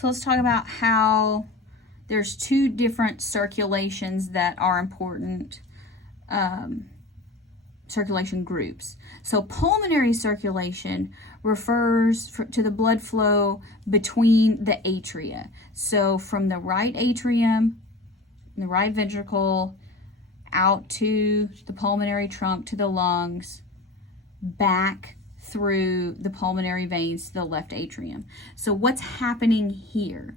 So let's talk about how there's two different circulations that are important, circulation groups. So pulmonary circulation refers to the blood flow between the atria. So from the right atrium, the right ventricle, out to the pulmonary trunk, to the lungs, back through the pulmonary veins to the left atrium. So what's happening here?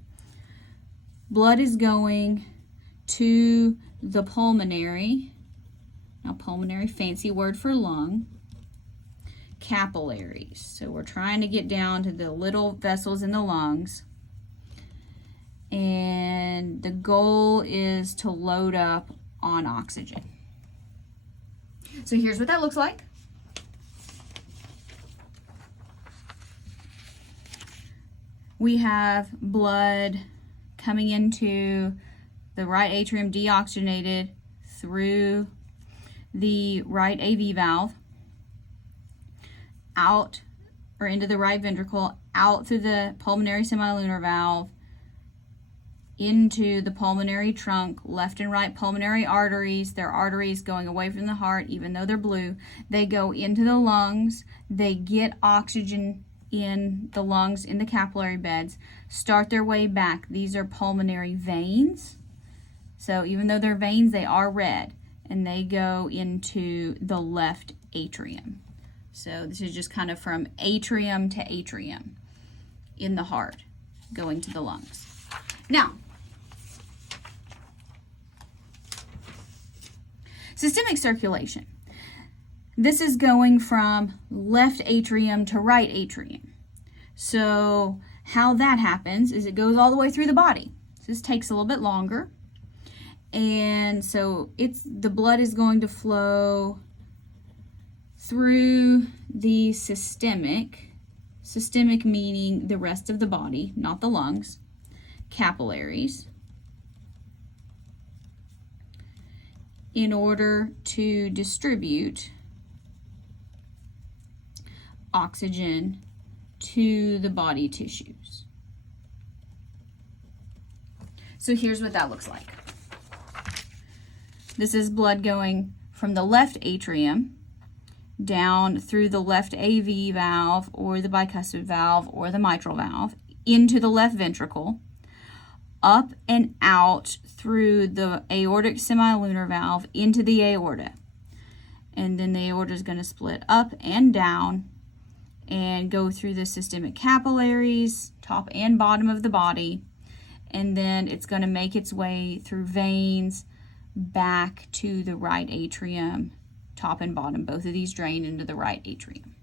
Blood is going to the pulmonary, now pulmonary, fancy word for lung, capillaries. So we're trying to get down to the little vessels in the lungs. And the goal is to load up on oxygen. So here's what that looks like. We have blood coming into the right atrium, deoxygenated through the right AV valve, out or into the right ventricle, out through the pulmonary semilunar valve, into the pulmonary trunk, left and right pulmonary arteries. They're arteries going away from the heart, even though they're blue. They go into the lungs. They get oxygen in the lungs, in the capillary beds, start their way back. These are pulmonary veins. So even though they're veins, they are red, and they go into the left atrium. So this is just kind of from atrium to atrium in the heart, going to the lungs. Now, systemic circulation. This is going from left atrium to right atrium. So how that happens is it goes all the way through the body. So this takes a little bit longer. And so the blood is going to flow through the systemic meaning the rest of the body, not the lungs, capillaries, in order to distribute oxygen to the body tissues. So here's what that looks like. This is blood going from the left atrium down through the left AV valve or the bicuspid valve or the mitral valve into the left ventricle, up and out through the aortic semilunar valve into the aorta. And then the aorta is going to split up and down and go through the systemic capillaries, top and bottom of the body. And then it's going to make its way through veins back to the right atrium, top and bottom. Both of these drain into the right atrium.